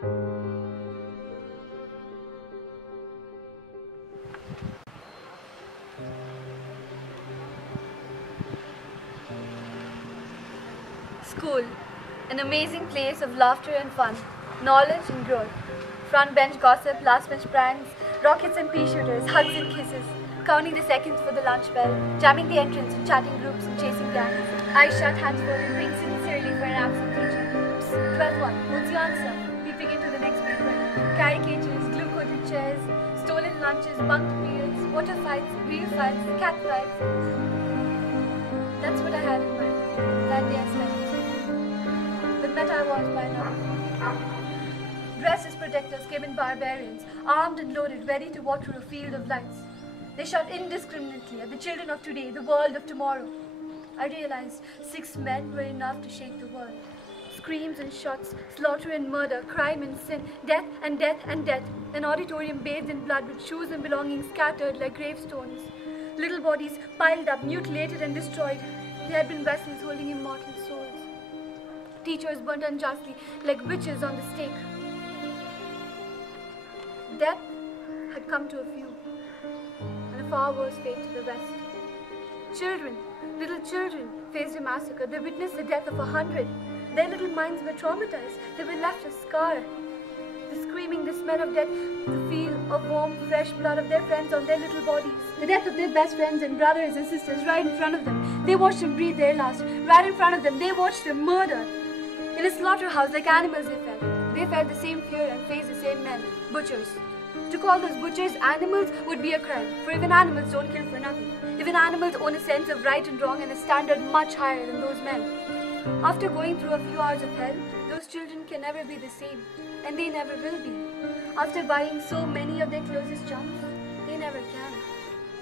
School, an amazing place of laughter and fun, knowledge and growth. Front bench gossip, last bench pranks, rockets and pea shooters, hugs and kisses, counting the seconds for the lunch bell, jamming the entrance and chatting groups and chasing gangs. Eyes shut, hands folded, praying sincerely for an absent teacher. Psst, 12th one, what's the answer? Peeping into the next paper. Caricatures, glue-coated chairs, stolen lunches, bunked periods, water fights, real fights, cat fights. That's what I had in mind that day I slept. But met I was by now. Dressed as protectors came in barbarians, armed and loaded, ready to walk through a field of lights. They shot indiscriminately at the children of today, the world of tomorrow. I realized 6 men were enough to shake the world. Screams and shots, slaughter and murder, crime and sin, death and death and death. An auditorium bathed in blood with shoes and belongings scattered like gravestones. Little bodies piled up, mutilated and destroyed. They had been vessels holding immortal souls. Teachers burnt unjustly like witches on the stake. Death had come to a few, and a far worse fate to the rest. Children, little children, faced a massacre. They witnessed the death of 100. Their little minds were traumatized. They were left a scar. The screaming, the smell of death, the feel of warm, fresh blood of their friends on their little bodies. The death of their best friends and brothers and sisters right in front of them. They watched them breathe their last. Right in front of them, they watched them murdered. In a slaughterhouse, like animals they felt. They felt the same fear and faced the same men, butchers. To call those butchers animals would be a crime, for even animals don't kill for nothing. Even animals own a sense of right and wrong and a standard much higher than those men. After going through a few hours of hell, those children can never be the same, and they never will be. After buying so many of their closest chums, they never can.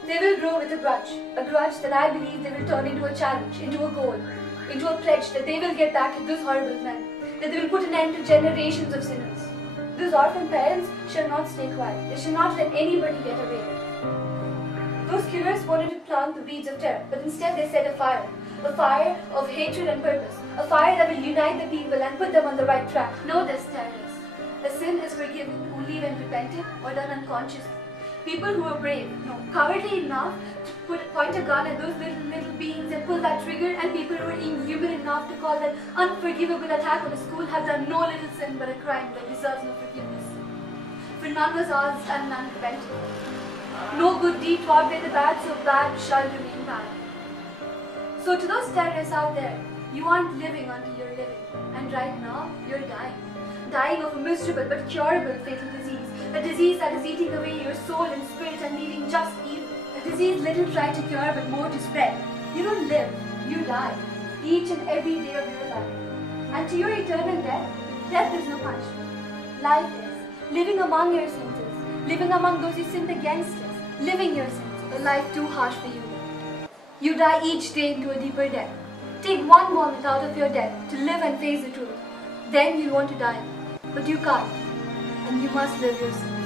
They will grow with a grudge that I believe they will turn into a challenge, into a goal, into a pledge that they will get back at those horrible men, that they will put an end to generations of sinners. Those orphan parents shall not stay quiet. They shall not let anybody get away. Those killers wanted to plant the weeds of terror, but instead they set a fire of hatred and purpose, a fire that will unite the people and put them on the right track. Know this, terrorists. A sin is forgiven only when repented or done unconsciously. People who are brave, no, cowardly enough to point a gun at those little beings and pull that trigger, and people who are inhuman enough to call that unforgivable attack on a school have done no little sin but a crime that deserves no forgiveness. For none was asked and none repented. No good deed taught by the bad, so bad shall remain bad. So to those terrorists out there, you aren't living until you're living, and right now you're dying. Dying of a miserable but curable fatal disease. A disease that is eating away your soul and spirit and leaving just evil. A disease little try to cure but more to spread. You don't live, you die. Each and every day of your life. And to your eternal death, death is no punishment. Life is. Living among your sins, living among those who sinned against us. Living your sins, a life too harsh for you. You die each day into a deeper death. Take one moment out of your death to live and face the truth. Then you'll want to die. But you can't, and you must live your sin.